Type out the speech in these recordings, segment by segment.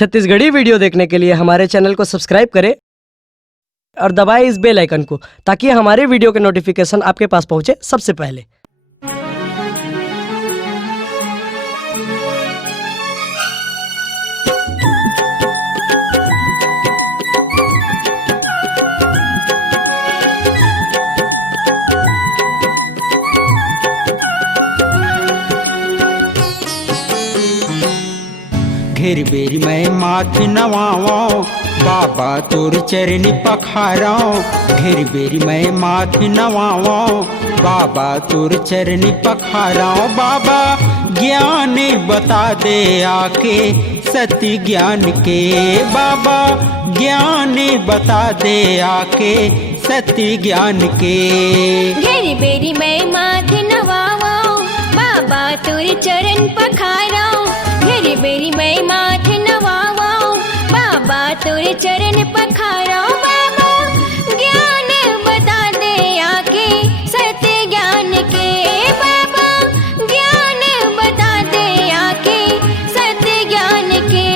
Chhattisgarhi video देखने के लिए हमारे चैनल को सब्सक्राइब करें और दबाएं इस बेल आइकन को, ताकि हमारे वीडियो के नोटिफिकेशन आपके पास पहुंचे सबसे पहले। घेर बेरी मैं माथ नवाओ बाबा तोर चरनी पखाराओ। घेर बेरी मैं माथ नवाओ बाबा तोर चरनी पखाराओ। बाबा ज्ञान बता दे आके सत्य ज्ञान के। बाबा ज्ञान बता दे आके सत्य ज्ञान के। घेर बेरी मैं माथ नवाओ बाबा तोर चरण पखाराओ। घेर बेरी मैं माथ नवाओ बाबा तोर चरण पखाराओ। बाबा ज्ञान बता दे आके सत्य ज्ञान के। बाबा ज्ञान बता दे आके सत्य ज्ञान के।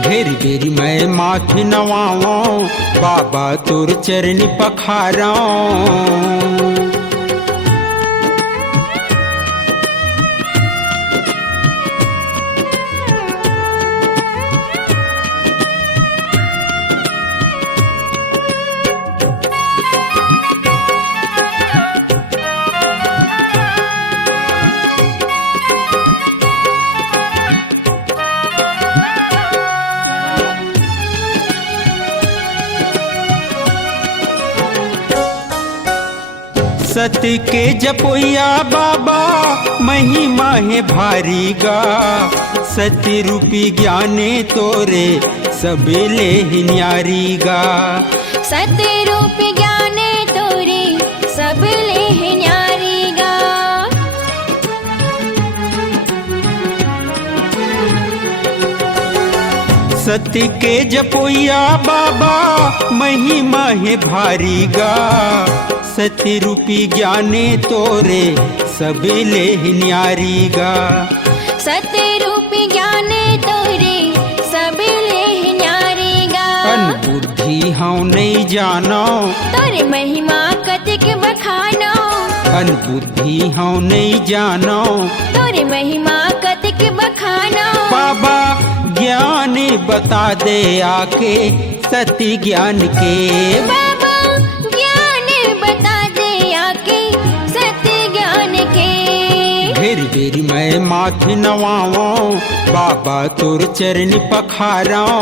घेर बेरी मैं माथ नवाओ बाबा तोर चरण पखाराओ। सत्य के जपोया बाबा महिमा है भारी गा। सत्य रूपी ज्ञाने तोरे सबेले ही न्यारी गा। सत्य रूपी ज्ञाने तोरे सबले है न्यारी गा। सत्य के जपोया बाबा महिमा है भारी गा। सत्य रूपी ज्ञाने तोरे सबेले ही न्यारी गा। सत्य रूपी ज्ञाने तोरे सबले ही न्यारी गा। अनबुद्धि हाँ नहीं जानो तोरे महिमा कतिक बखानो। अनबुद्धि हाँ नहीं जानो तोरे महिमा कतिक बखानो। बाबा ज्ञान बता दे आके सत्य ज्ञान के। बाबा ज्ञान बता दे आके सत्य ज्ञान के। घेर बेरी मैं माथ नवाओ बाबा तोर चरण पखाराओ।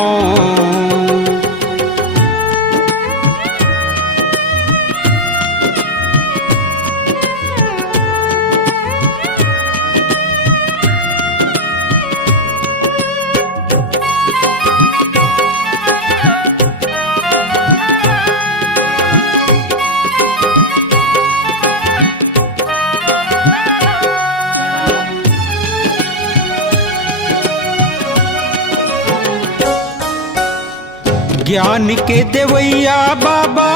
ज्ञान के देवैया बाबा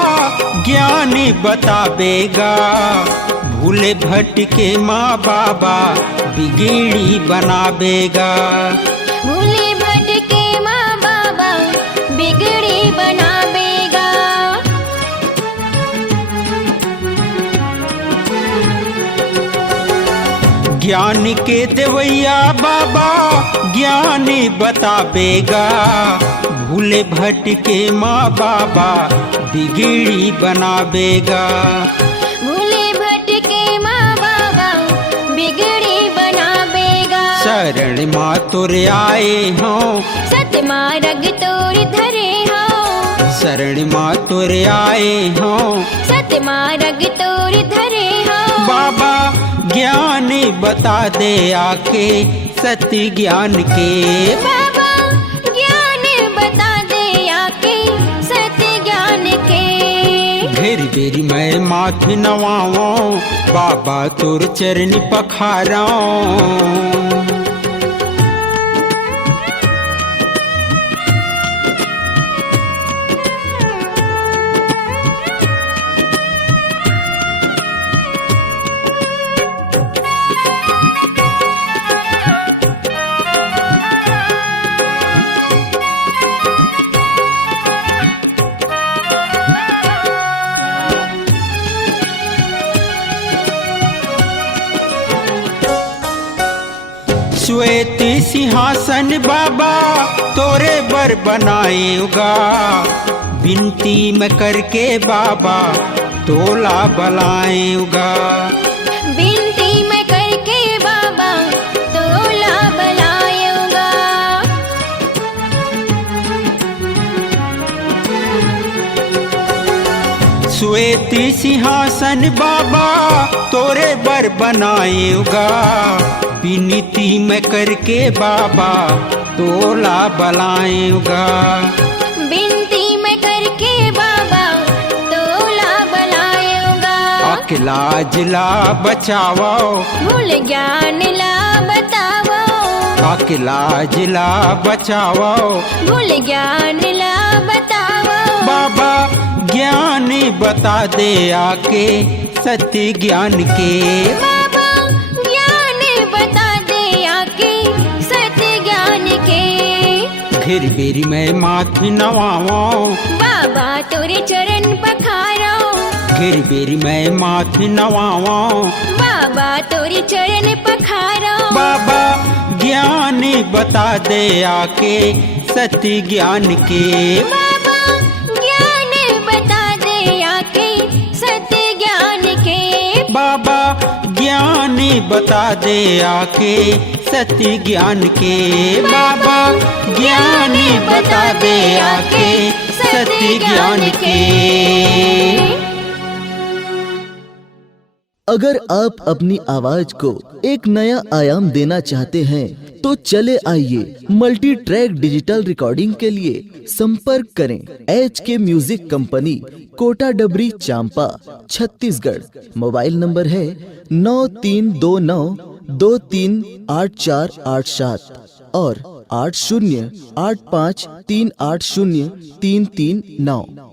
ज्ञान बतावेगा। भूले भटके माँ बाबा बिगड़ी बनावेगा। भूले भटके माँ बाबा बिगड़ी बनावेगा। ज्ञान के देवैया बाबा ज्ञान बतावेगा। भूले भटके माँ बाबा बिगड़ी बनावेगा। भूले भटके माँ बाबा बिगड़ी बनावेगा। शरण माँ तोर आए हो सत्य मार्ग तोर धरे हो। शरण माँ तोर आए हो सत्य मार्ग तोर धरे हो। बाबा ज्ञान बता दे आके सत्य ज्ञान के। बाबा ज्ञान बता दे आके सत्य ज्ञान के। घेर बेरी मैं माथ नवाओ बाबा तोर चरण पखाराओ। सिंहासन बाबा तोरे बर बनाएगा, विनती मैं करके बाबा तोला बलाएगा। विनती मैं करके बाबा तोला बलाऊंगा। श्वेत सिंहासन बाबा तोरे बर बनाएगा, विनती मैं करके बाबा तोला बलाएगा। विनती मैं करके बाबा तोला बलाऊंगा। अकेला जिला बचाओ, भूल ज्ञान ला बतावो। अकेला जिला बचाओ, भूल ज्ञान ला बतावो। बाबा ज्ञान बता दे आके सत्य ज्ञान के। बाबा ज्ञान बता दे आके सत्य ज्ञान के। फिर बेरी मैं माथी नवाओ, बाबा तोरे चरण पखारो। फिर बेरी मैं माथी नवाओ, बाबा तोरे चरण पखारो। बाबा ज्ञान बता दे आके सत्य ज्ञान के। बाबा ज्ञान बता दे आके सत्य ज्ञान के। बाबा ज्ञान बता दे आके सत्य ज्ञान के। बाबा ज्ञान बता दे आके सत्य ज्ञान के। अगर आप अपनी आवाज को एक नया आयाम देना चाहते हैं तो चले आइए मल्टी ट्रैक डिजिटल रिकॉर्डिंग के लिए संपर्क करें HK म्यूजिक कंपनी, कोटा डबरी, चांपा, छत्तीसगढ़। मोबाइल नंबर है 9329238487 और 8085380339।